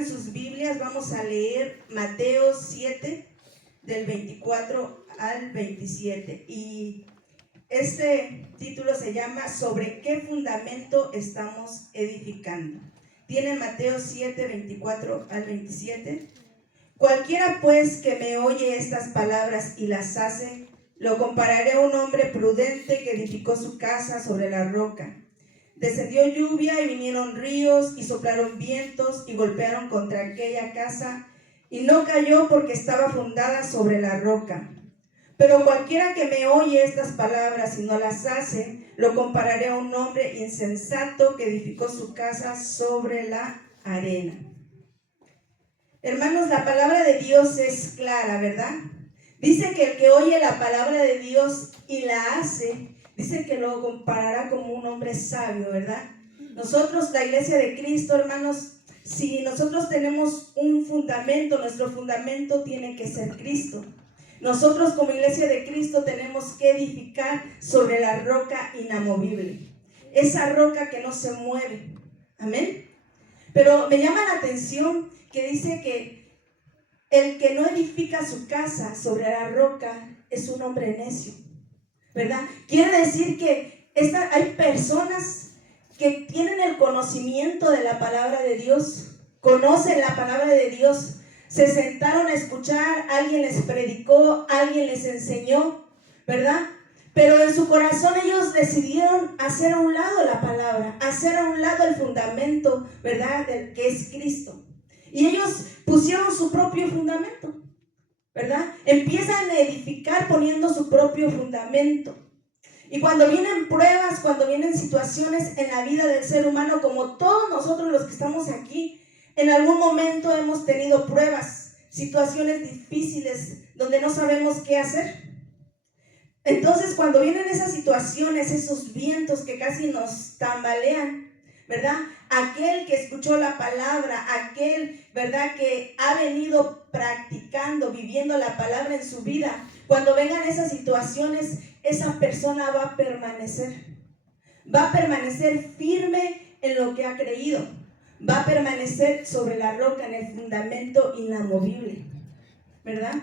En sus Biblias vamos a leer Mateo 7, del 24 al 27. Y este título se llama ¿Sobre qué fundamento estamos edificando? Tiene Mateo 7, 24 al 27. Cualquiera pues que me oye estas palabras y las hace, lo compararé a un hombre prudente que edificó su casa sobre la roca. Descendió lluvia y vinieron ríos y soplaron vientos y golpearon contra aquella casa y no cayó porque estaba fundada sobre la roca. Pero cualquiera que me oye estas palabras y no las hace, lo compararé a un hombre insensato que edificó su casa sobre la arena. Hermanos, la palabra de Dios es clara, ¿verdad? Dice que el que oye la palabra de Dios y la hace, dice que lo comparará como un hombre sabio, ¿verdad? Nosotros, la iglesia de Cristo, hermanos, si nosotros tenemos un fundamento, nuestro fundamento tiene que ser Cristo. Nosotros como iglesia de Cristo tenemos que edificar sobre la roca inamovible, esa roca que no se mueve. Amén. Pero me llama la atención que dice que el que no edifica su casa sobre la roca es un hombre necio, ¿verdad? Quiere decir que hay personas que tienen el conocimiento de la palabra de Dios, conocen la palabra de Dios, se sentaron a escuchar, alguien les predicó, alguien les enseñó, ¿verdad? Pero en su corazón ellos decidieron hacer a un lado la palabra, hacer a un lado el fundamento, ¿verdad? Que es Cristo. Y ellos pusieron su propio fundamento, ¿verdad? Empiezan a edificar poniendo su propio fundamento. Y cuando vienen pruebas, cuando vienen situaciones en la vida del ser humano, como todos nosotros los que estamos aquí, en algún momento hemos tenido pruebas, situaciones difíciles donde no sabemos qué hacer. Entonces, cuando vienen esas situaciones, esos vientos que casi nos tambalean, ¿verdad? Aquel que escuchó la palabra, aquel, ¿verdad?, que ha venido practicando, viviendo la palabra en su vida, cuando vengan esas situaciones, esa persona va a permanecer firme en lo que ha creído, va a permanecer sobre la roca, en el fundamento inamovible, ¿verdad?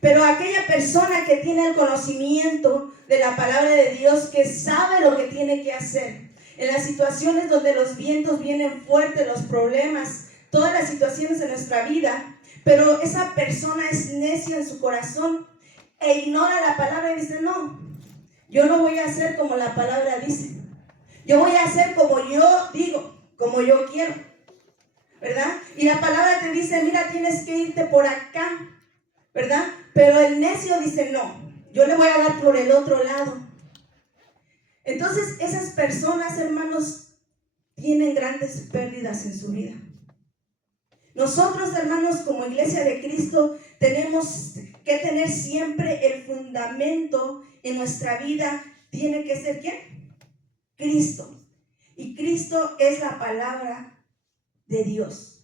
Pero aquella persona que tiene el conocimiento de la palabra de Dios, que sabe lo que tiene que hacer, en las situaciones donde los vientos vienen fuertes, los problemas, todas las situaciones de nuestra vida, pero esa persona es necia en su corazón e ignora la palabra y dice, no, yo no voy a hacer como la palabra dice, yo voy a hacer como yo digo, como yo quiero, ¿verdad? Y la palabra te dice, mira, tienes que irte por acá, ¿verdad? Pero el necio dice, no, yo le voy a dar por el otro lado. Entonces, esas personas, hermanos, tienen grandes pérdidas en su vida. Nosotros, hermanos, como iglesia de Cristo, tenemos que tener siempre el fundamento en nuestra vida. ¿Tiene que ser quién? Cristo. Y Cristo es la palabra de Dios.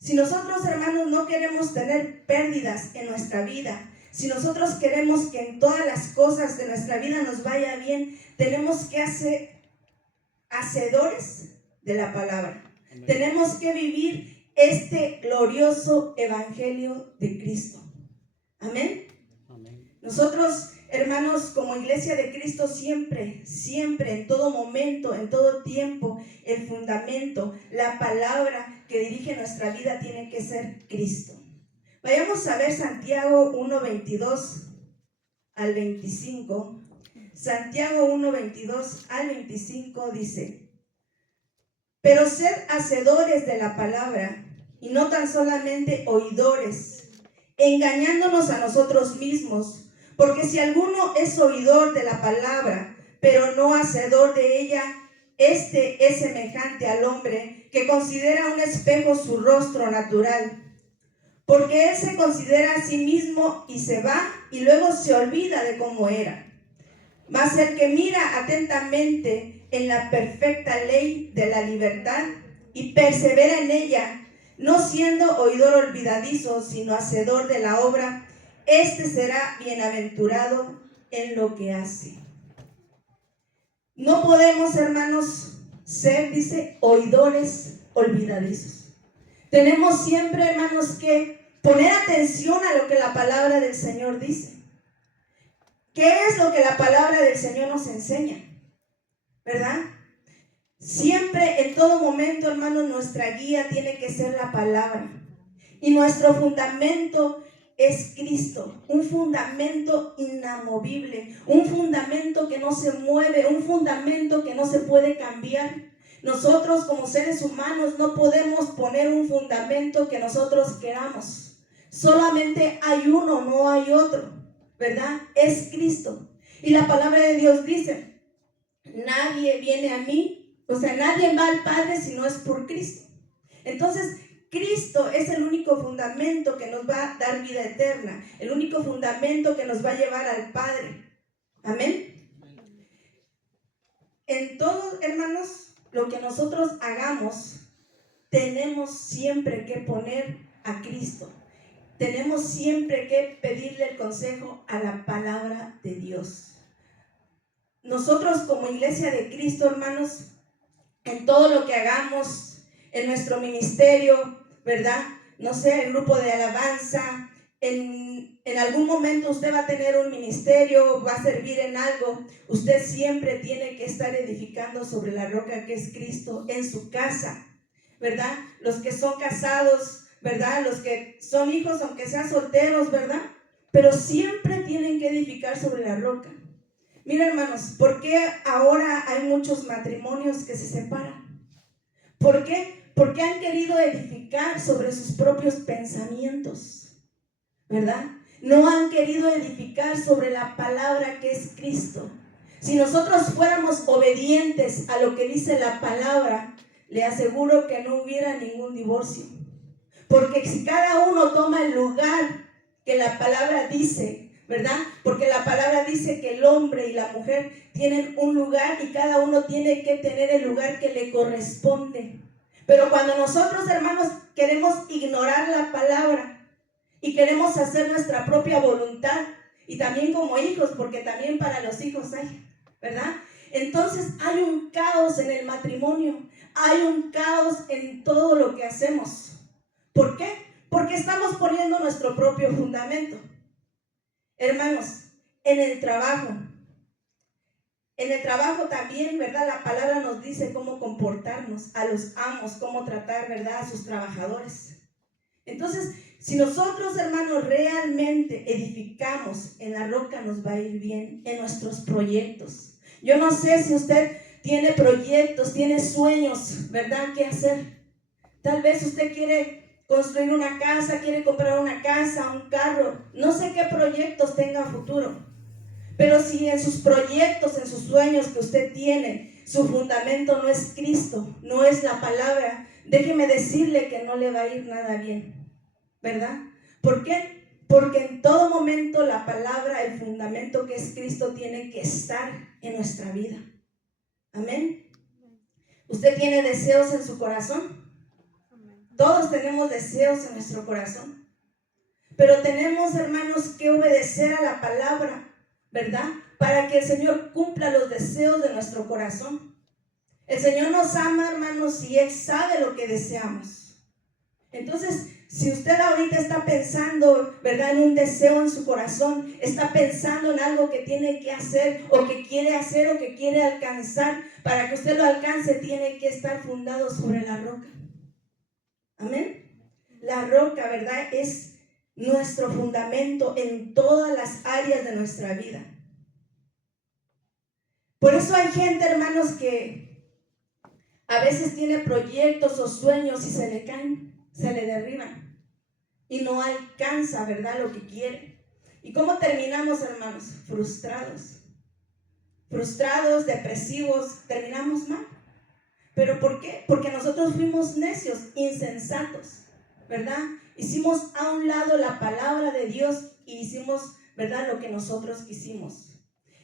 Si nosotros, hermanos, no queremos tener pérdidas en nuestra vida, si nosotros queremos que en todas las cosas de nuestra vida nos vaya bien, tenemos que ser hacedores de la palabra. Amén. Tenemos que vivir este glorioso evangelio de Cristo. Amén. Amén. Nosotros, hermanos, como iglesia de Cristo, siempre, en todo momento, en todo tiempo, el fundamento, la palabra que dirige nuestra vida tiene que ser Cristo. Vayamos a ver Santiago 1, 22 al 25. Santiago 1, 22 al 25 dice: pero sed hacedores de la palabra y no tan solamente oidores, engañándonos a nosotros mismos. Porque si alguno es oidor de la palabra, pero no hacedor de ella, este es semejante al hombre que considera un espejo su rostro natural. Porque él se considera a sí mismo y se va y luego se olvida de cómo era. Mas el que mira atentamente en la perfecta ley de la libertad y persevera en ella, no siendo oidor olvidadizo, sino hacedor de la obra, este será bienaventurado en lo que hace. No podemos, hermanos, ser, dice, oidores olvidadizos. Tenemos siempre, hermanos, que poner atención a lo que la palabra del Señor dice. ¿Qué es lo que la palabra del Señor nos enseña? ¿Verdad? Siempre, en todo momento, hermanos, nuestra guía tiene que ser la palabra. Y nuestro fundamento es Cristo, un fundamento inamovible, un fundamento que no se mueve, un fundamento que no se puede cambiar. Nosotros como seres humanos no podemos poner un fundamento que nosotros queramos. Solamente hay uno, no hay otro, ¿verdad? Es Cristo. Y la palabra de Dios dice, nadie viene a mí, o sea, nadie va al Padre si no es por Cristo. Entonces, Cristo es el único fundamento que nos va a dar vida eterna, el único fundamento que nos va a llevar al Padre. Amén. En todo, hermanos, lo que nosotros hagamos, tenemos siempre que poner a Cristo. Tenemos siempre que pedirle el consejo a la palabra de Dios. Nosotros como iglesia de Cristo, hermanos, en todo lo que hagamos, en nuestro ministerio, ¿verdad? No sé, el grupo de alabanza, en algún momento usted va a tener un ministerio, va a servir en algo. Usted siempre tiene que estar edificando sobre la roca que es Cristo en su casa, ¿verdad? Los que son casados, ¿verdad? Los que son hijos, aunque sean solteros, ¿verdad? Pero siempre tienen que edificar sobre la roca. Mira, hermanos, ¿por qué ahora hay muchos matrimonios que se separan? ¿Por qué? Porque han querido edificar sobre sus propios pensamientos, ¿verdad? No han querido edificar sobre la palabra que es Cristo. Si nosotros fuéramos obedientes a lo que dice la palabra, le aseguro que no hubiera ningún divorcio. Porque si cada uno toma el lugar que la palabra dice, ¿verdad? Porque la palabra dice que el hombre y la mujer tienen un lugar y cada uno tiene que tener el lugar que le corresponde. Pero cuando nosotros, hermanos, queremos ignorar la palabra y queremos hacer nuestra propia voluntad, y también como hijos, porque también para los hijos hay, ¿verdad? Entonces hay un caos en el matrimonio, hay un caos en todo lo que hacemos. ¿Por qué? Porque estamos poniendo nuestro propio fundamento. Hermanos, en el trabajo también, ¿verdad? La palabra nos dice cómo comportarnos a los amos, cómo tratar, ¿verdad?, a sus trabajadores. Entonces, si nosotros, hermanos, realmente edificamos en la roca, nos va a ir bien en nuestros proyectos. Yo no sé si usted tiene proyectos, tiene sueños, ¿verdad?, ¿qué hacer? Tal vez usted quiere construir una casa, quiere comprar una casa, un carro, no sé qué proyectos tenga a futuro. Pero si en sus proyectos, en sus sueños que usted tiene, su fundamento no es Cristo, no es la palabra, déjeme decirle que no le va a ir nada bien, ¿verdad? ¿Por qué? Porque en todo momento la palabra, el fundamento que es Cristo, tiene que estar en nuestra vida. Amén. ¿Usted tiene deseos en su corazón? Todos tenemos deseos en nuestro corazón. Pero tenemos, hermanos, que obedecer a la palabra, ¿verdad? Para que el Señor cumpla los deseos de nuestro corazón. El Señor nos ama, hermanos, y Él sabe lo que deseamos. Entonces, si usted ahorita está pensando, ¿verdad?, en un deseo en su corazón, está pensando en algo que tiene que hacer o que quiere alcanzar, para que usted lo alcance, tiene que estar fundado sobre la roca. Amén. La roca, ¿verdad?, es nuestro fundamento en todas las áreas de nuestra vida. Por eso hay gente, hermanos, que a veces tiene proyectos o sueños y se le caen, se le derriban y no alcanza, ¿verdad?, lo que quiere. ¿Y cómo terminamos, hermanos? Frustrados, depresivos, terminamos mal. ¿Pero por qué? Porque nosotros fuimos necios, insensatos, ¿verdad? Hicimos a un lado la palabra de Dios y hicimos, ¿verdad?, lo que nosotros quisimos.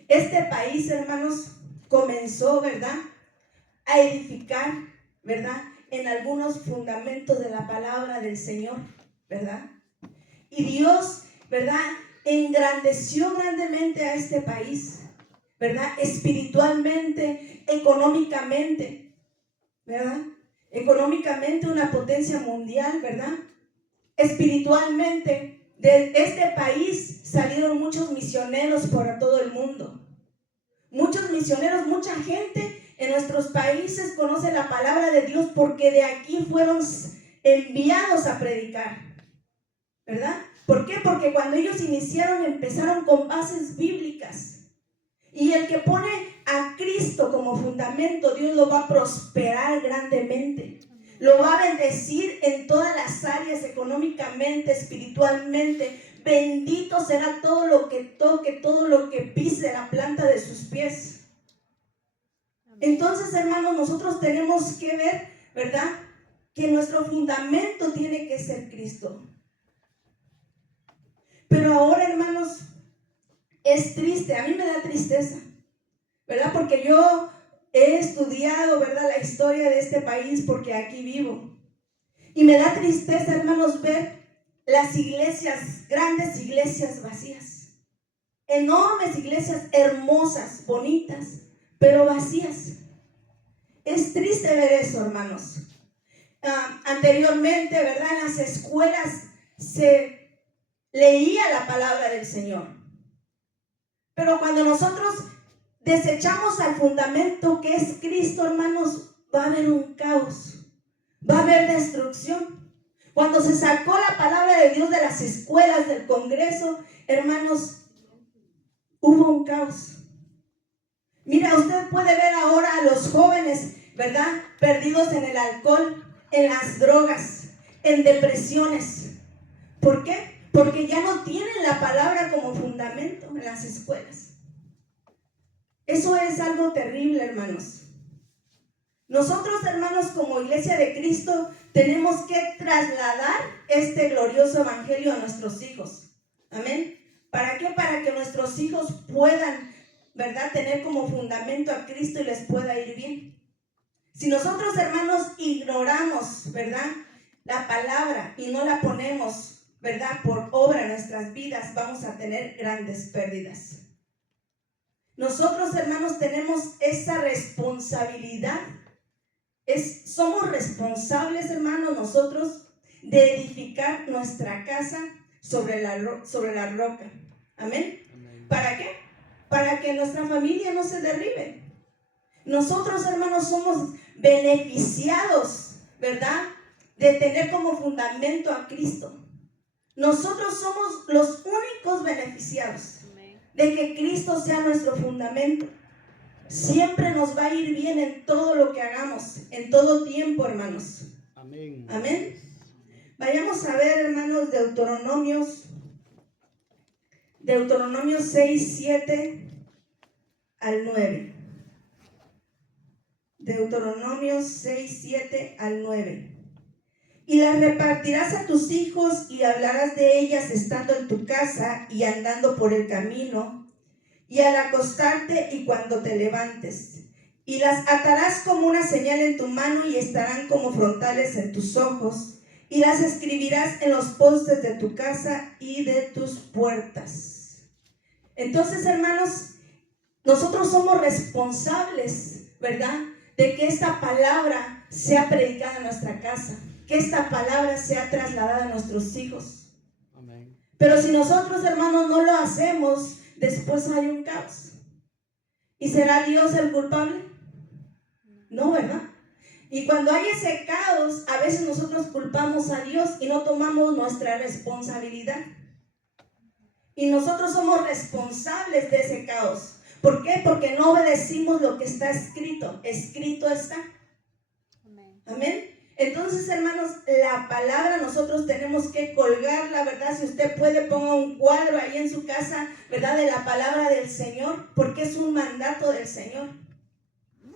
Este país, hermanos, comenzó, ¿verdad?, a edificar, ¿verdad?, en algunos fundamentos de la palabra del Señor, ¿verdad? Y Dios, ¿verdad?, engrandeció grandemente a este país, ¿verdad?, espiritualmente, económicamente, ¿verdad? económicamente una potencia mundial, ¿verdad? Espiritualmente, de este país salieron muchos misioneros por todo el mundo. Muchos misioneros, mucha gente en nuestros países conoce la palabra de Dios porque de aquí fueron enviados a predicar, ¿verdad? ¿Por qué? Porque cuando ellos iniciaron, empezaron con bases bíblicas. Y el que pone a Cristo como fundamento, Dios lo va a prosperar grandemente. Lo va a bendecir en todas las áreas, económicamente, espiritualmente. Bendito será todo lo que toque, todo lo que pise la planta de sus pies. Entonces, hermanos, nosotros tenemos que ver, ¿verdad?, que nuestro fundamento tiene que ser Cristo. Pero ahora, hermanos, es triste, a mí me da tristeza, ¿verdad? Porque yo he estudiado, ¿verdad?, la historia de este país porque aquí vivo. Y me da tristeza, hermanos, ver las iglesias, grandes iglesias vacías. Enormes iglesias hermosas, bonitas, pero vacías. Es triste ver eso, hermanos. Anteriormente, ¿verdad?, en las escuelas se leía la palabra del Señor. Pero cuando nosotros desechamos al fundamento que es Cristo, hermanos, va a haber un caos, va a haber destrucción. Cuando se sacó la palabra de Dios de las escuelas, del Congreso, hermanos, hubo un caos. Mira, usted puede ver ahora a los jóvenes, ¿verdad?, perdidos en el alcohol, en las drogas, en depresiones. ¿Por qué? Porque ya no tienen la palabra como fundamento en las escuelas. Eso es algo terrible, hermanos. Nosotros, hermanos, como Iglesia de Cristo, tenemos que trasladar este glorioso evangelio a nuestros hijos. Amén. ¿Para qué? Para que nuestros hijos puedan, ¿verdad?, tener como fundamento a Cristo y les pueda ir bien. Si nosotros, hermanos, ignoramos, ¿verdad?, la palabra y no la ponemos, ¿verdad?, por obra en nuestras vidas, vamos a tener grandes pérdidas. Nosotros, hermanos, tenemos esa responsabilidad. Somos responsables, hermanos, nosotros, de edificar nuestra casa sobre la roca. Amén. ¿Para qué? Para que nuestra familia no se derribe. Nosotros, hermanos, somos beneficiados, ¿verdad?, de tener como fundamento a Cristo. Nosotros somos los únicos beneficiados de que Cristo sea nuestro fundamento. Siempre nos va a ir bien en todo lo que hagamos, en todo tiempo, hermanos. Amén. Amén. Vayamos a ver, hermanos, Deuteronomio 6, 7 al 9. Deuteronomio 6, 7 al 9. Y las repartirás a tus hijos y hablarás de ellas estando en tu casa y andando por el camino y al acostarte y cuando te levantes. Y las atarás como una señal en tu mano y estarán como frontales en tus ojos. Y las escribirás en los postes de tu casa y de tus puertas. Entonces, hermanos, nosotros somos responsables, ¿verdad?, de que esta palabra sea predicada en nuestra casa, que esta palabra sea trasladada a nuestros hijos. Amén. Pero si nosotros, hermanos, no lo hacemos, después hay un caos. ¿Y será Dios el culpable? No, ¿verdad? Y cuando hay ese caos, a veces nosotros culpamos a Dios y no tomamos nuestra responsabilidad. Y nosotros somos responsables de ese caos. ¿Por qué? Porque no obedecimos lo que está escrito. Escrito está. Amén. Amén. Entonces, hermanos, la palabra nosotros tenemos que colgarla, ¿verdad? Si usted puede, ponga un cuadro ahí en su casa, ¿verdad?, de la palabra del Señor, porque es un mandato del Señor.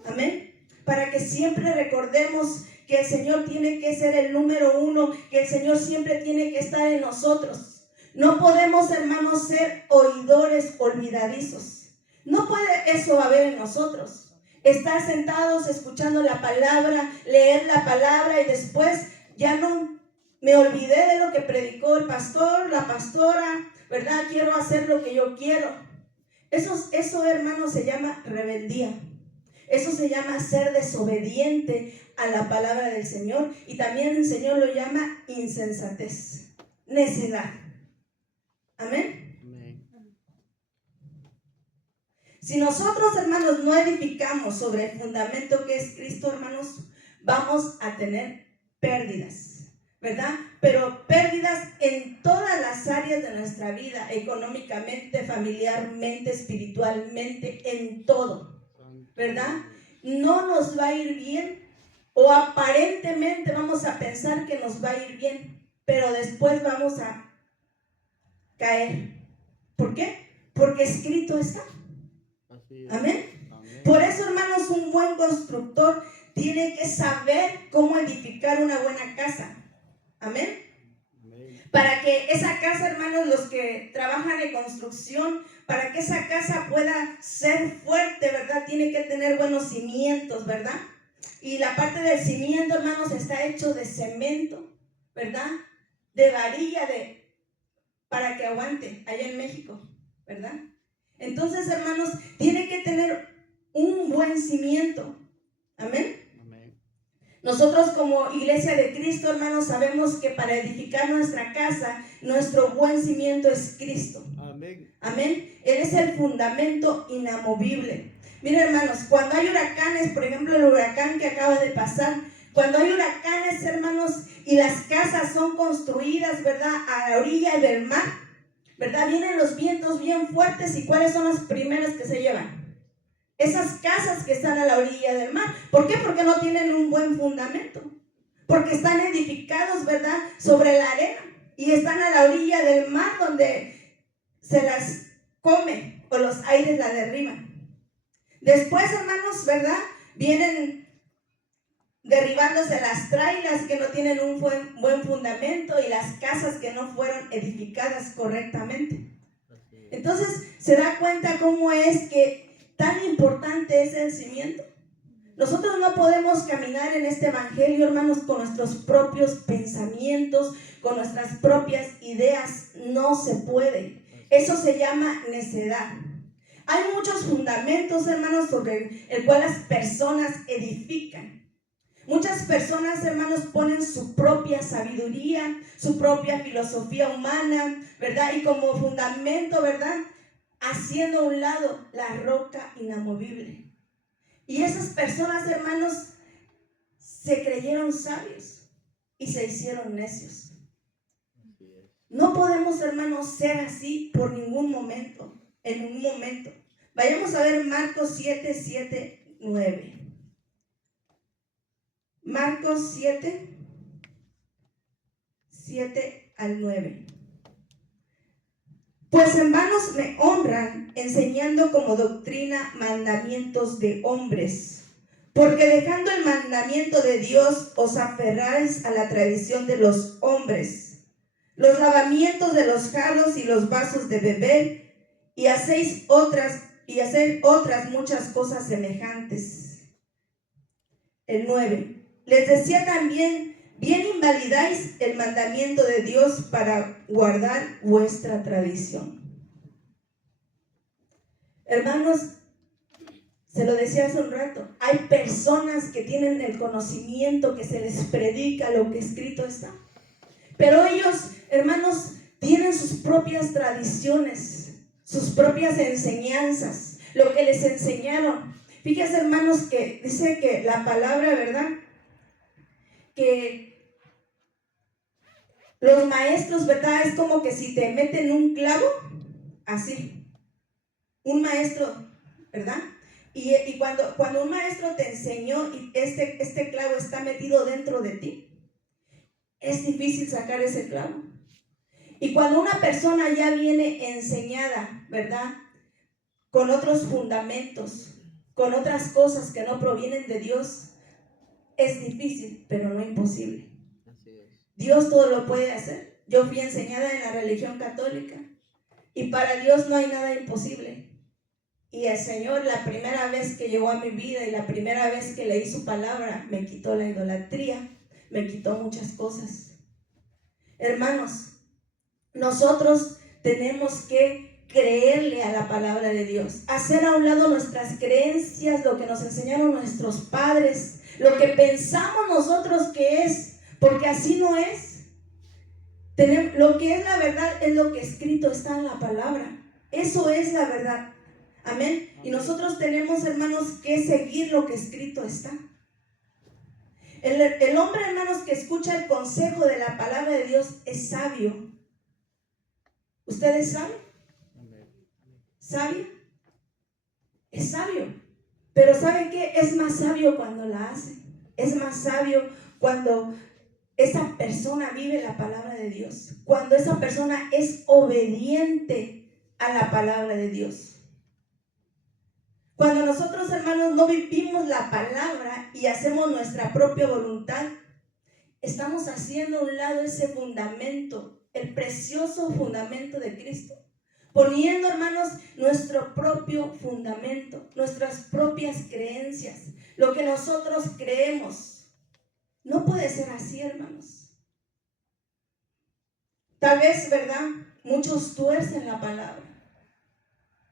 Amén. Para que siempre recordemos que el Señor tiene que ser el número uno, que el Señor siempre tiene que estar en nosotros. No podemos, hermanos, ser oidores olvidadizos. No puede eso haber en nosotros. Estar sentados escuchando la palabra, leer la palabra y después ya no me olvidé de lo que predicó el pastor, la pastora, ¿verdad? Quiero hacer lo que yo quiero. Eso, hermanos, se llama rebeldía. Eso se llama ser desobediente a la palabra del Señor, y también el Señor lo llama insensatez, necedad. Amén. Si nosotros, hermanos, no edificamos sobre el fundamento que es Cristo, hermanos, vamos a tener pérdidas, ¿verdad? Pero pérdidas en todas las áreas de nuestra vida, económicamente, familiarmente, espiritualmente, en todo, ¿verdad? No nos va a ir bien, o aparentemente vamos a pensar que nos va a ir bien, pero después vamos a caer. ¿Por qué? Porque escrito está. Amén. Por eso, hermanos, un buen constructor tiene que saber cómo edificar una buena casa. Amén. Para que esa casa, hermanos, los que trabajan en construcción, para que esa casa pueda ser fuerte, ¿verdad? Tiene que tener buenos cimientos, ¿verdad? Y la parte del cimiento, hermanos, está hecho de cemento, ¿verdad? De varilla para que aguante allá en México, ¿verdad? Entonces, hermanos, tiene que tener un buen cimiento. Amén. Nosotros como iglesia de Cristo, hermanos, sabemos que para edificar nuestra casa, nuestro buen cimiento es Cristo. Amén. Amén. Él es el fundamento inamovible. Miren, hermanos, cuando hay huracanes, por ejemplo, el huracán que acaba de pasar, cuando hay huracanes, hermanos, y las casas son construidas, ¿verdad?, a la orilla del mar, ¿verdad? Vienen los vientos bien fuertes, y ¿cuáles son las primeras que se llevan? Esas casas que están a la orilla del mar. ¿Por qué? Porque no tienen un buen fundamento. Porque están edificados, ¿verdad?, sobre la arena, y están a la orilla del mar, donde se las come o los aires la derriban. Después, hermanos, ¿verdad?, vienen derribándose las trailas que no tienen un buen fundamento, y las casas que no fueron edificadas correctamente. Entonces se da cuenta cómo es que tan importante es el cimiento. Nosotros no podemos caminar en este evangelio, hermanos, con nuestros propios pensamientos, con nuestras propias ideas. No se puede. Eso se llama necedad. Hay muchos fundamentos, hermanos, sobre el cual las personas edifican. Muchas personas, hermanos, ponen su propia sabiduría, su propia filosofía humana, ¿verdad? Y como fundamento, ¿verdad?, haciendo a un lado la roca inamovible. Y esas personas, hermanos, se creyeron sabios y se hicieron necios. No podemos, hermanos, ser así por ningún momento, en un momento. Vayamos a ver Marcos 7, 7, 9. Marcos 7, 7 al 9. Pues en vano me honran, enseñando como doctrina mandamientos de hombres, porque dejando el mandamiento de Dios os aferráis a la tradición de los hombres, los lavamientos de los jarros y los vasos de beber, y hacéis otras muchas cosas semejantes. El 9. Les decía también: bien invalidáis el mandamiento de Dios para guardar vuestra tradición. Hermanos, se lo decía hace un rato, hay personas que tienen el conocimiento, que se les predica lo que escrito está, pero ellos, hermanos, tienen sus propias tradiciones, sus propias enseñanzas, lo que les enseñaron. Fíjense, hermanos, que dice que la palabra, ¿verdad?, que los maestros, ¿verdad?, es como que si te meten un clavo, así, un maestro, ¿verdad? Y cuando un maestro te enseñó y este clavo está metido dentro de ti, es difícil sacar ese clavo. Y cuando una persona ya viene enseñada, ¿verdad?, con otros fundamentos, con otras cosas que no provienen de Dios, es difícil, pero no imposible. Dios todo lo puede hacer. Yo fui enseñada en la religión católica, y para Dios no hay nada imposible. Y el Señor, la primera vez que llegó a mi vida y la primera vez que leí su palabra, me quitó la idolatría, me quitó muchas cosas. Hermanos, nosotros tenemos que creerle a la palabra de Dios, hacer a un lado nuestras creencias, lo que nos enseñaron nuestros padres, lo que pensamos nosotros que es, porque así no es. Lo que es la verdad es lo que escrito está en la palabra. Eso es la verdad. Amén. Y nosotros tenemos, hermanos, que seguir lo que escrito está. El hombre, hermanos, que escucha el consejo de la palabra de Dios es sabio. ¿Ustedes saben? ¿Sabio? Es sabio. Pero ¿saben qué? Es más sabio cuando la hace. Es más sabio cuando esa persona vive la palabra de Dios. Cuando esa persona es obediente a la palabra de Dios. Cuando nosotros, hermanos, no vivimos la palabra y hacemos nuestra propia voluntad, estamos haciendo a un lado ese fundamento, el precioso fundamento de Cristo. Poniendo, hermanos, nuestro propio fundamento, nuestras propias creencias, lo que nosotros creemos. No puede ser así, hermanos. Tal vez, ¿verdad? Muchos tuercen la palabra,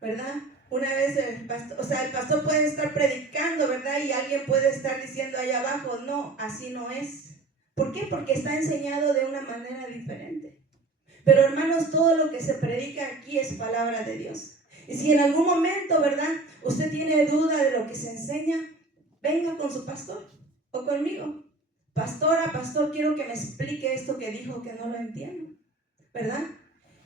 ¿verdad? Una vez el pastor puede estar predicando, ¿verdad? Y alguien puede estar diciendo ahí abajo, no, así no es. ¿Por qué? Porque está enseñado de una manera diferente. Pero hermanos, todo lo que se predica aquí es palabra de Dios. Y si en algún momento, ¿verdad?, usted tiene duda de lo que se enseña, venga con su pastor o conmigo. Pastora, pastor, quiero que me explique esto que dijo, que no lo entiendo, ¿verdad?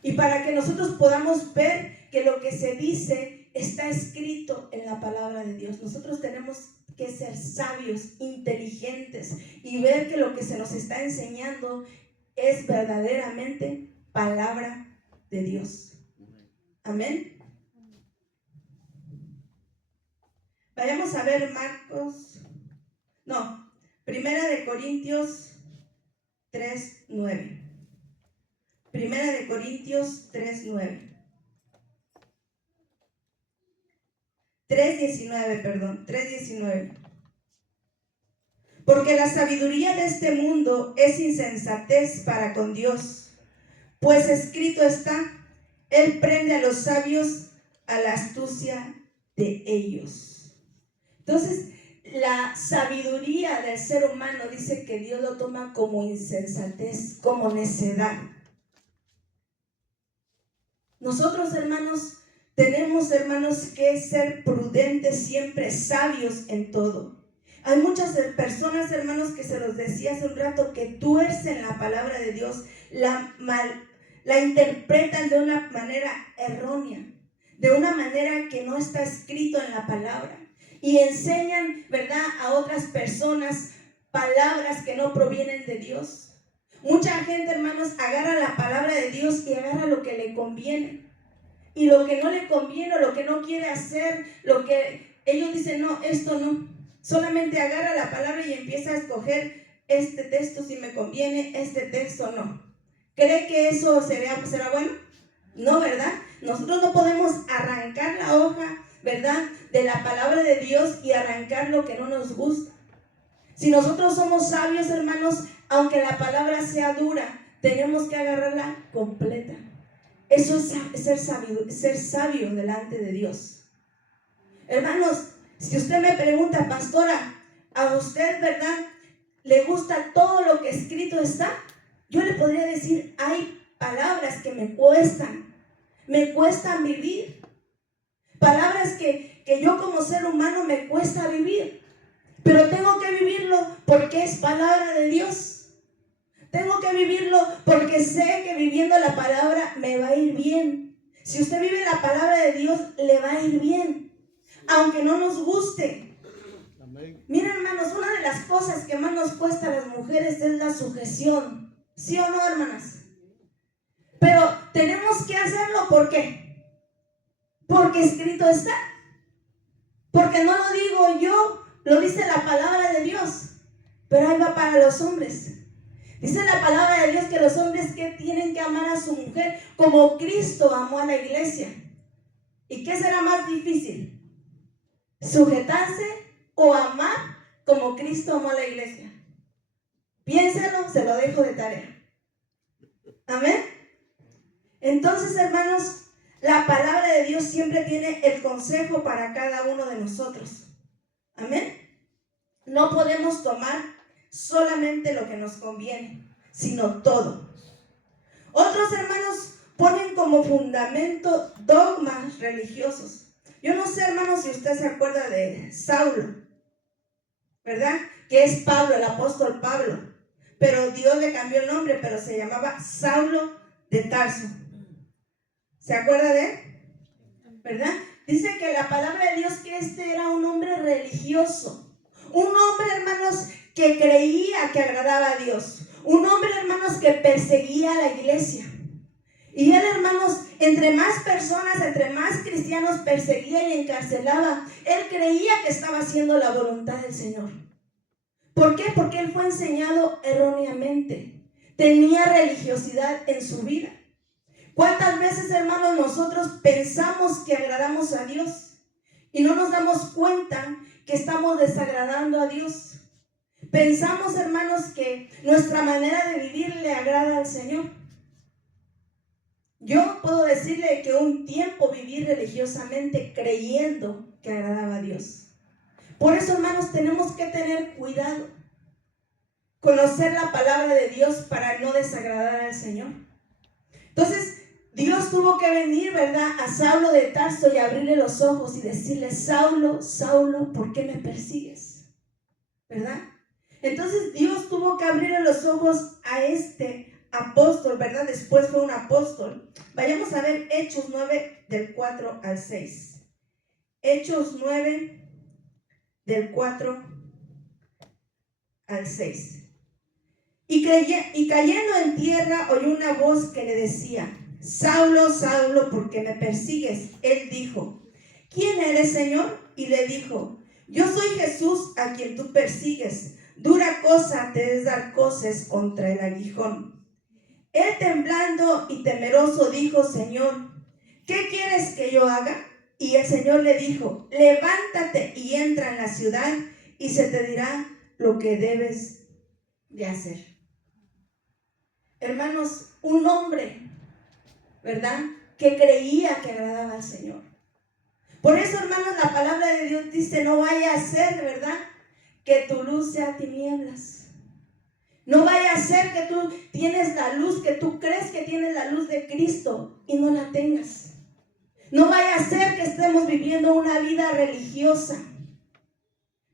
Y para que nosotros podamos ver que lo que se dice está escrito en la palabra de Dios. Nosotros tenemos que ser sabios, inteligentes y ver que lo que se nos está enseñando es verdaderamente palabra de Dios. Amén. Vayamos a ver Primera de Corintios 3:9. Primera de Corintios 3:9. 3:19. Porque la sabiduría de este mundo es insensatez para con Dios, pues escrito está, Él prende a los sabios a la astucia de ellos. Entonces, la sabiduría del ser humano dice que Dios lo toma como insensatez, como necedad. Nosotros, hermanos, tenemos, hermanos, que ser prudentes siempre, sabios en todo. Hay muchas personas, hermanos, que se los decía hace un rato, que tuercen la palabra de Dios, la interpretan de una manera errónea, de una manera que no está escrito en la palabra. Y enseñan, ¿verdad?, a otras personas palabras que no provienen de Dios. Mucha gente, hermanos, agarra la palabra de Dios y agarra lo que le conviene. Y lo que no le conviene, o lo que no quiere hacer, lo que ellos dicen, no, esto no. Solamente agarra la palabra y empieza a escoger este texto si me conviene, este texto no. ¿Cree que eso será bueno? No, ¿verdad? Nosotros no podemos arrancar la hoja, ¿verdad?, de la palabra de Dios y arrancar lo que no nos gusta. Si nosotros somos sabios, hermanos, aunque la palabra sea dura, tenemos que agarrarla completa. Eso es ser sabio delante de Dios. Hermanos, si usted me pregunta, pastora, ¿a usted, verdad, le gusta todo lo que escrito está? Yo le podría decir, hay palabras que me cuestan vivir. Palabras que yo como ser humano me cuesta vivir. Pero tengo que vivirlo porque es palabra de Dios. Tengo que vivirlo porque sé que viviendo la palabra me va a ir bien. Si usted vive la palabra de Dios, le va a ir bien, aunque no nos guste. Amén. Miren, hermanos, una de las cosas que más nos cuesta a las mujeres es la sujeción. ¿Sí o no, hermanas? Pero tenemos que hacerlo, ¿por qué? Porque escrito está. Porque no lo digo yo, lo dice la palabra de Dios. Pero ahí va para los hombres. Dice la palabra de Dios que los hombres que tienen que amar a su mujer como Cristo amó a la iglesia. ¿Y qué será más difícil? ¿Sujetarse o amar como Cristo amó a la iglesia? Piénselo, se lo dejo de tarea. Amén. Entonces, hermanos, La palabra de Dios siempre tiene el consejo para cada uno de nosotros. Amén. No podemos tomar solamente lo que nos conviene, sino todo. Otros hermanos ponen como fundamento dogmas religiosos. Yo no sé, hermanos, si usted se acuerda de Saulo, ¿verdad? Que es Pablo, el apóstol Pablo. Pero Dios le cambió el nombre, pero se llamaba Saulo de Tarso. ¿Se acuerda de él? ¿Verdad? Dice que la palabra de Dios que este era un hombre religioso. Un hombre, hermanos, que creía que agradaba a Dios. Un hombre, hermanos, que perseguía a la iglesia. Y él, hermanos, entre más personas, entre más cristianos perseguía y encarcelaba, él creía que estaba haciendo la voluntad del Señor. ¿Por qué? Porque él fue enseñado erróneamente. Tenía religiosidad en su vida. ¿Cuántas veces, hermanos, nosotros pensamos que agradamos a Dios y no nos damos cuenta que estamos desagradando a Dios? Pensamos, hermanos, que nuestra manera de vivir le agrada al Señor. Yo puedo decirle que un tiempo viví religiosamente creyendo que agradaba a Dios. Por eso, hermanos, tenemos que tener cuidado. Conocer la palabra de Dios para no desagradar al Señor. Entonces, Dios tuvo que venir, ¿verdad?, a Saulo de Tarso y abrirle los ojos y decirle: Saulo, Saulo, ¿por qué me persigues? ¿Verdad? Entonces Dios tuvo que abrirle los ojos a este apóstol, ¿verdad? Después fue un apóstol. Vayamos a ver Hechos 9 del 4 al 6. Hechos 9 del 4 al 6. Y cayendo en tierra oyó una voz que le decía: Saulo, Saulo, ¿por qué me persigues? Él dijo: ¿quién eres, Señor? Y le dijo: yo soy Jesús a quien tú persigues. Dura cosa te es dar coces contra el aguijón. Él, temblando y temeroso, dijo: Señor, ¿qué quieres que yo haga? Y el Señor le dijo: levántate y entra en la ciudad y se te dirá lo que debes de hacer. Hermanos, un hombre, ¿verdad?, que creía que agradaba al Señor. Por eso, hermanos, la palabra de Dios dice: no vaya a ser, ¿verdad?, que tu luz sea tinieblas. No vaya a ser que tú tienes la luz, que tú crees que tienes la luz de Cristo y no la tengas. No vaya a ser que estemos viviendo una vida religiosa.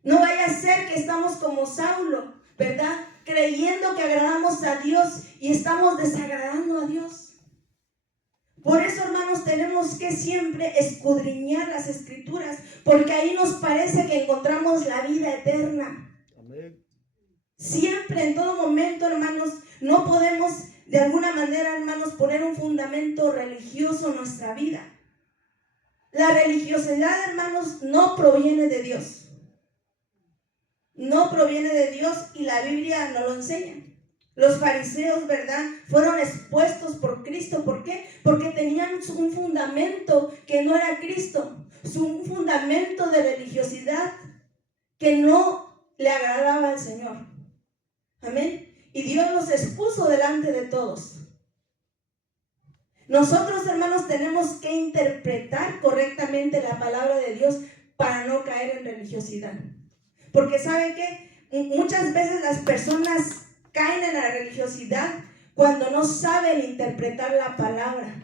No vaya a ser que estamos como Saulo, ¿verdad?, creyendo que agradamos a Dios y estamos desagradando a Dios. Por eso, hermanos, tenemos que siempre escudriñar las Escrituras, porque ahí nos parece que encontramos la vida eterna. Amén. Siempre, en todo momento, hermanos, no podemos de alguna manera, hermanos, poner un fundamento religioso en nuestra vida. La religiosidad, hermanos, no proviene de Dios. No proviene de Dios y la Biblia no lo enseña. Los fariseos, ¿verdad?, fueron expuestos por Cristo. ¿Por qué? Porque tenían un fundamento que no era Cristo. Un fundamento de religiosidad que no le agradaba al Señor. Amén. Y Dios los expuso delante de todos. Nosotros, hermanos, tenemos que interpretar correctamente la palabra de Dios para no caer en religiosidad. Porque ¿sabe qué? Muchas veces las personas caen en la religiosidad cuando no saben interpretar la palabra,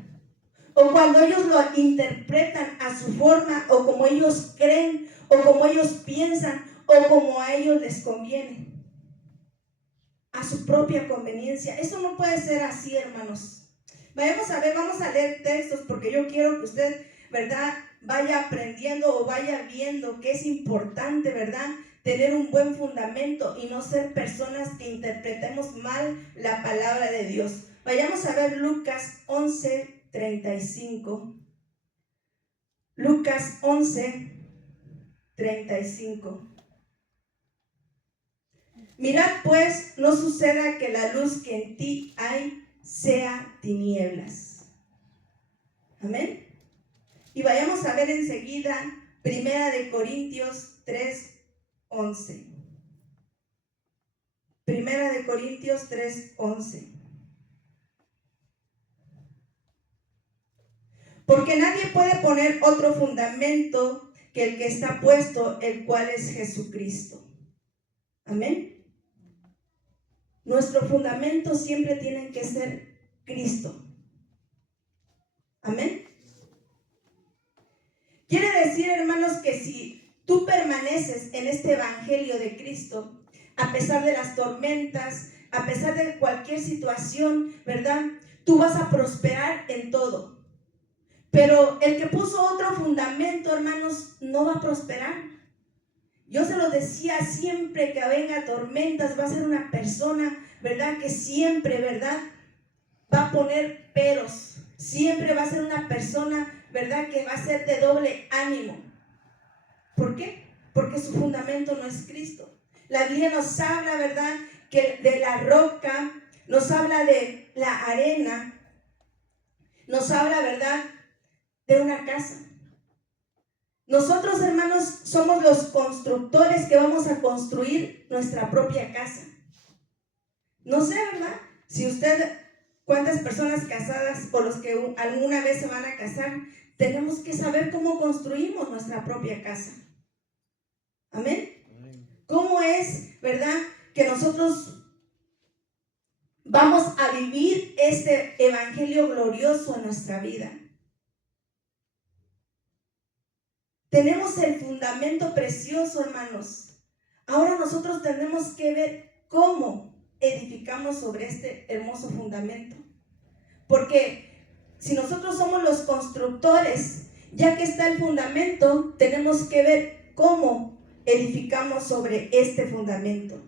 o cuando ellos lo interpretan a su forma, o como ellos creen, o como ellos piensan, o como a ellos les conviene, a su propia conveniencia. Eso no puede ser así, hermanos. Vamos a leer textos, porque yo quiero que usted, ¿verdad?, vaya aprendiendo o vaya viendo que es importante, ¿verdad?, tener un buen fundamento y no ser personas que interpretemos mal la palabra de Dios. Vayamos a ver Lucas 11:35. Lucas 11:35. Mirad pues, no suceda que la luz que en ti hay sea tinieblas. Amén. Y vayamos a ver enseguida 1 Corintios 3:11. 1 Corintios 3:11. Porque nadie puede poner otro fundamento que el que está puesto, el cual es Jesucristo. Amén. Nuestro fundamento siempre tiene que ser Cristo. Amén. Quiere decir, hermanos, que si tú permaneces en este evangelio de Cristo, a pesar de las tormentas, a pesar de cualquier situación, ¿verdad? Tú vas a prosperar en todo. Pero el que puso otro fundamento, hermanos, no va a prosperar. Yo se lo decía, siempre que venga tormentas, va a ser una persona, ¿verdad? Que siempre, ¿verdad? Va a poner peros. Siempre va a ser una persona, ¿verdad? Que va a ser de doble ánimo. ¿Por qué? Porque su fundamento no es Cristo. La Biblia nos habla, ¿verdad? Que de la roca, nos habla de la arena, nos habla, ¿verdad? De una casa. Nosotros, hermanos, somos los constructores que vamos a construir nuestra propia casa. No sé, ¿verdad? Si usted, cuántas personas casadas o los que alguna vez se van a casar, tenemos que saber cómo construimos nuestra propia casa. Amén. ¿Cómo es, verdad, que nosotros vamos a vivir este evangelio glorioso en nuestra vida? Tenemos el fundamento precioso, hermanos. Ahora nosotros tenemos que ver cómo edificamos sobre este hermoso fundamento. Porque si nosotros somos los constructores, ya que está el fundamento, tenemos que ver cómo edificamos sobre este fundamento.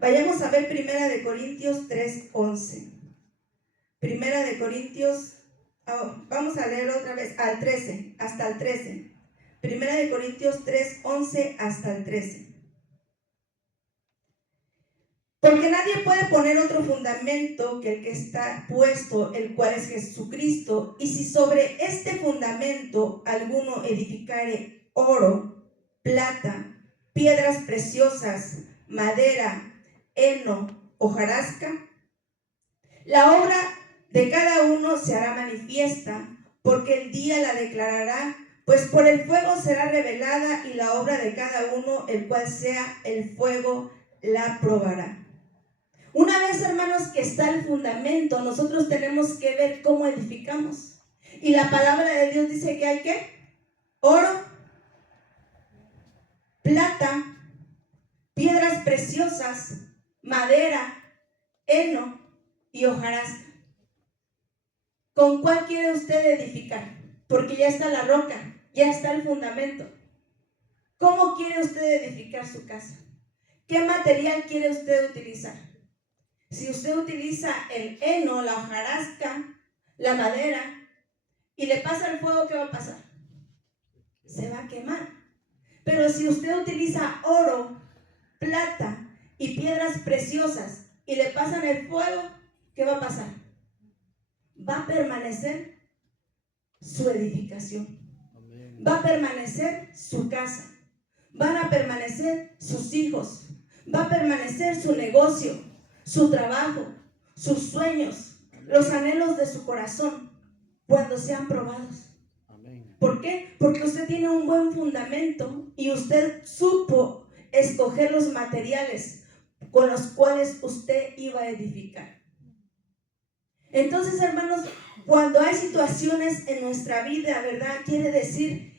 Vayamos a ver 1 Corintios 3:11. 1 Corintios, vamos a leer otra vez al 13, hasta el 13. 1 Corintios 3:11 hasta el 13. Porque nadie puede poner otro fundamento que el que está puesto, el cual es Jesucristo. Y si sobre este fundamento alguno edificare oro, plata, piedras preciosas, madera, heno, hojarasca, la obra de cada uno se hará manifiesta, porque el día la declarará, pues por el fuego será revelada, y la obra de cada uno, el cual sea el fuego, la probará. Una vez, hermanos, que está el fundamento, nosotros tenemos que ver cómo edificamos. Y la palabra de Dios dice que hay ¿qué? Oro, plata, piedras preciosas, madera, heno y hojarasca. ¿Con cuál quiere usted edificar? Porque ya está la roca, ya está el fundamento. ¿Cómo quiere usted edificar su casa? ¿Qué material quiere usted utilizar? Si usted utiliza el heno, la hojarasca, la madera, y le pasa el fuego, ¿qué va a pasar? Se va a quemar. Pero si usted utiliza oro, plata y piedras preciosas, y le pasan el fuego, ¿qué va a pasar? Va a permanecer su edificación. Va a permanecer su casa. Van a permanecer sus hijos. Va a permanecer su negocio, su trabajo, sus sueños, los anhelos de su corazón cuando sean probados. ¿Por qué? Porque usted tiene un buen fundamento y usted supo escoger los materiales con los cuales usted iba a edificar. Entonces, hermanos, cuando hay situaciones en nuestra vida, ¿verdad? Quiere decir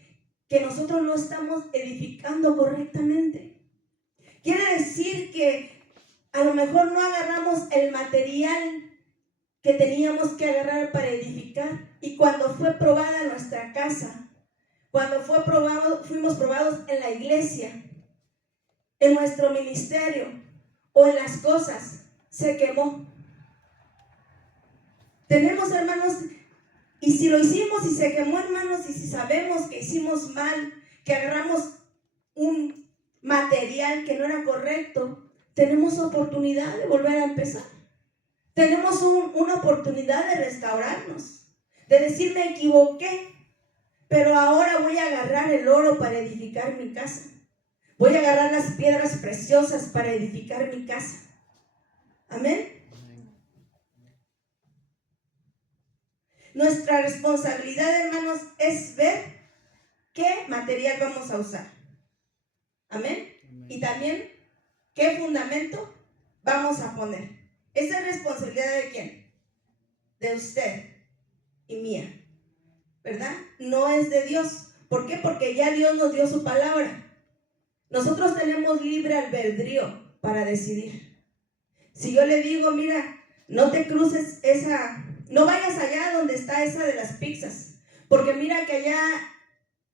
que nosotros no estamos edificando correctamente. Quiere decir que a lo mejor no agarramos el material que teníamos que agarrar para edificar. Y cuando fue probada nuestra casa, cuando fuimos probados en la iglesia, en nuestro ministerio o en las cosas, se quemó. Tenemos, hermanos, y si lo hicimos y se quemó, hermanos, y si sabemos que hicimos mal, que agarramos un material que no era correcto, tenemos oportunidad de volver a empezar. Tenemos una oportunidad de restaurarnos, de decir me equivoqué, pero ahora voy a agarrar el oro para edificar mi casa. Voy a agarrar las piedras preciosas para edificar mi casa. Amén. Nuestra responsabilidad, hermanos, es ver qué material vamos a usar. Amén. Y también qué fundamento vamos a poner. Esa es responsabilidad de quién? De usted y mía, ¿verdad? No es de Dios. ¿Por qué? Porque ya Dios nos dio su palabra. Nosotros tenemos libre albedrío para decidir. Si yo le digo, mira, no te cruces no vayas allá donde está esa de las pizzas, porque mira que allá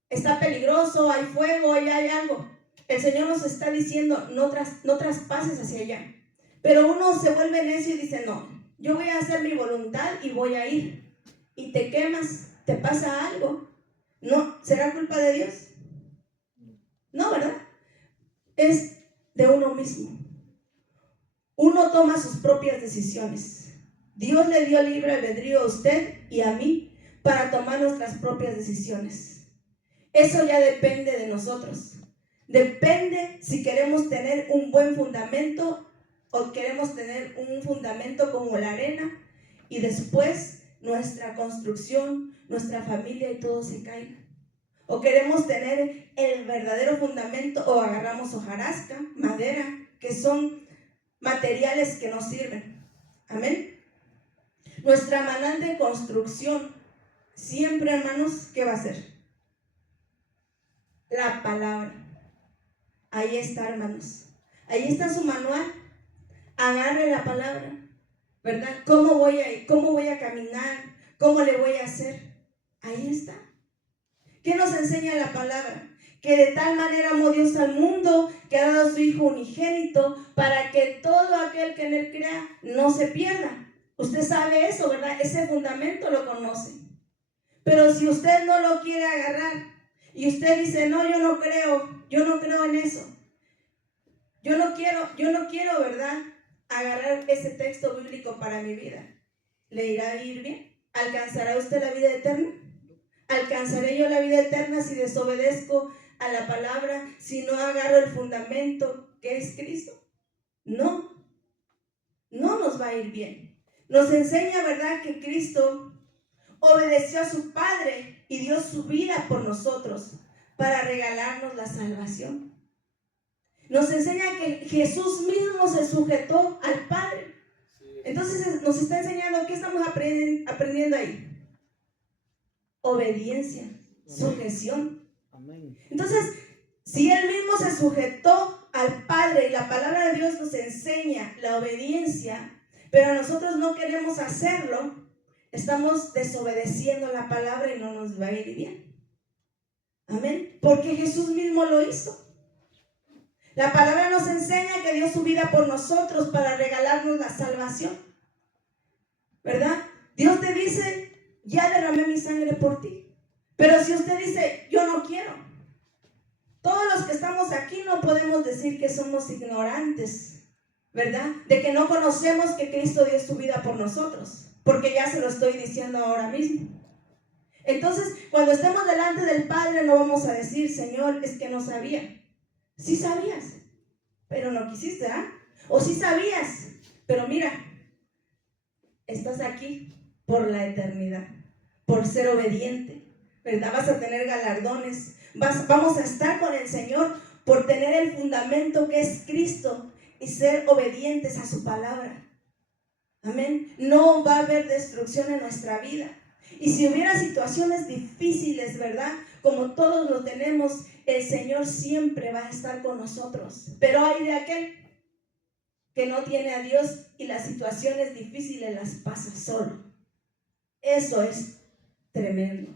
está peligroso, hay fuego, allá hay algo. El Señor nos está diciendo, no traspases hacia allá. Pero uno se vuelve necio y dice, no, yo voy a hacer mi voluntad y voy a ir. Y te quemas, te pasa algo. ¿No? ¿Será culpa de Dios? No, ¿verdad? Es de uno mismo. Uno toma sus propias decisiones. Dios le dio libre albedrío a usted y a mí para tomar nuestras propias decisiones. Eso ya depende de nosotros. Depende si queremos tener un buen fundamento o queremos tener un fundamento como la arena y después nuestra construcción, nuestra familia y todo se caiga. O queremos tener el verdadero fundamento o agarramos hojarasca, madera, que son materiales que nos sirven. Amén. Nuestra manual de construcción siempre, hermanos, ¿qué va a ser? La palabra. Ahí está, hermanos. Ahí está su manual. Agarre la palabra, ¿verdad? ¿Cómo voy a caminar? ¿Cómo le voy a hacer? Ahí está. ¿Qué nos enseña la palabra? Que de tal manera amó Dios al mundo que ha dado a su Hijo unigénito para que todo aquel que en él crea no se pierda. Usted sabe eso, ¿verdad? Ese fundamento lo conoce. Pero si usted no lo quiere agarrar y usted dice, no, yo no creo en eso. Yo no quiero, ¿verdad?, agarrar ese texto bíblico para mi vida. ¿Le irá a ir bien? ¿Alcanzará usted la vida eterna? ¿Alcanzaré yo la vida eterna si desobedezco a la palabra, si no agarro el fundamento que es Cristo? No nos va a ir bien. Nos enseña, ¿verdad?, que Cristo obedeció a su Padre y dio su vida por nosotros para regalarnos la salvación. Nos enseña que Jesús mismo se sujetó al Padre. Entonces nos está enseñando, ¿qué estamos aprendiendo ahí? Obediencia, sujeción. Entonces, si Él mismo se sujetó al Padre y la palabra de Dios nos enseña la obediencia, pero nosotros no queremos hacerlo, estamos desobedeciendo la palabra y no nos va a ir bien. Amén. Porque Jesús mismo lo hizo. La palabra nos enseña que dio su vida por nosotros para regalarnos la salvación, ¿verdad? Dios te dice, ya derramé mi sangre por ti. Pero si usted dice, yo no quiero, todos los que estamos aquí no podemos decir que somos ignorantes, ¿verdad? De que no conocemos que Cristo dio su vida por nosotros, porque ya se lo estoy diciendo ahora mismo. Entonces, cuando estemos delante del Padre, no vamos a decir, Señor, es que no sabía. Sí sabías, pero no quisiste, ¿ah? O sí sabías, pero mira, estás aquí por la eternidad, por ser obediente, ¿verdad? Vas a tener galardones, vamos a estar con el Señor por tener el fundamento que es Cristo y ser obedientes a su palabra. Amén. No va a haber destrucción en nuestra vida. Y si hubiera situaciones difíciles, ¿verdad?, como todos lo tenemos, el Señor siempre va a estar con nosotros. Pero hay de aquel que no tiene a Dios y las situaciones difíciles las pasa solo. Eso es tremendo.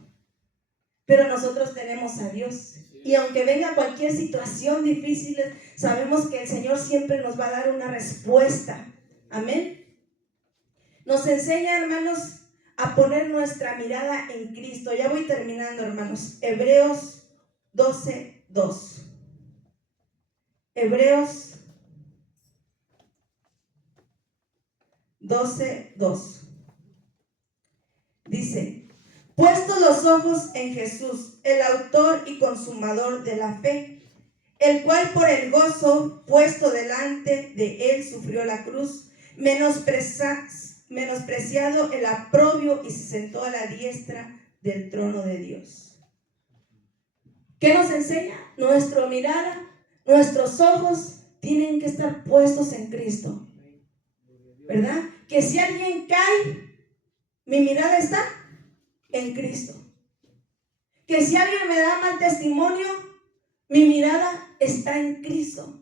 Pero nosotros tenemos a Dios. Y aunque venga cualquier situación difícil, sabemos que el Señor siempre nos va a dar una respuesta. Amén. Nos enseña, hermanos, a poner nuestra mirada en Cristo. Ya voy terminando, hermanos. Hebreos 12:2. Hebreos 12:2. Dice, puestos los ojos en Jesús, el autor y consumador de la fe, el cual por el gozo puesto delante de él sufrió la cruz, menospreciado el oprobio y se sentó a la diestra del trono de Dios. ¿Qué nos enseña? Nuestra mirada, nuestros ojos tienen que estar puestos en Cristo, ¿verdad? Que si alguien cae, mi mirada está en Cristo. Que si alguien me da mal testimonio, mi mirada está en Cristo.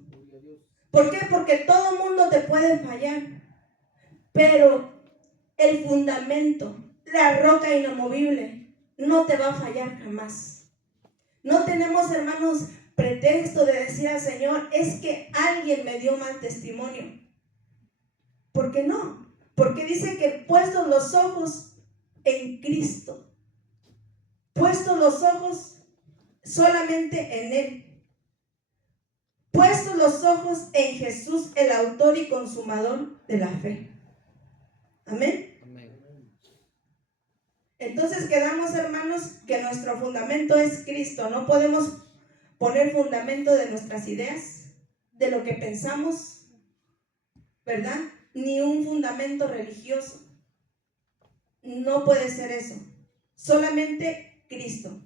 ¿Por qué? Porque todo el mundo te puede fallar, pero el fundamento, la roca inamovible, no te va a fallar jamás. No tenemos, hermanos, pretexto de decir al Señor, es que alguien me dio mal testimonio. ¿Por qué no? Porque dice que puestos los ojos en Cristo, puestos los ojos solamente en Él, puestos los ojos en Jesús, el autor y consumador de la fe. Amén. Entonces quedamos, hermanos, que nuestro fundamento es Cristo. No podemos poner fundamento de nuestras ideas, de lo que pensamos, ¿verdad? Ni un fundamento religioso. No puede ser eso. Solamente Cristo.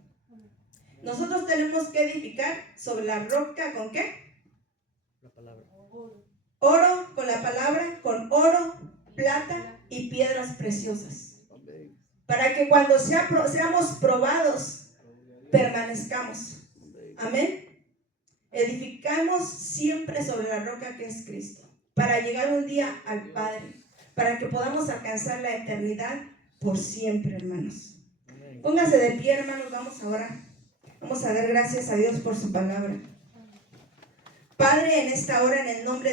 Nosotros tenemos que edificar sobre la roca, ¿con qué? La palabra. Oro, con la palabra, con oro, plata y piedras preciosas. Para que cuando seamos probados, permanezcamos. Amén. Edificamos siempre sobre la roca que es Cristo, para llegar un día al Padre, para que podamos alcanzar la eternidad por siempre, hermanos. Póngase de pie, hermanos, vamos a orar. Vamos a dar gracias a Dios por su palabra. Padre, en esta hora, en el nombre de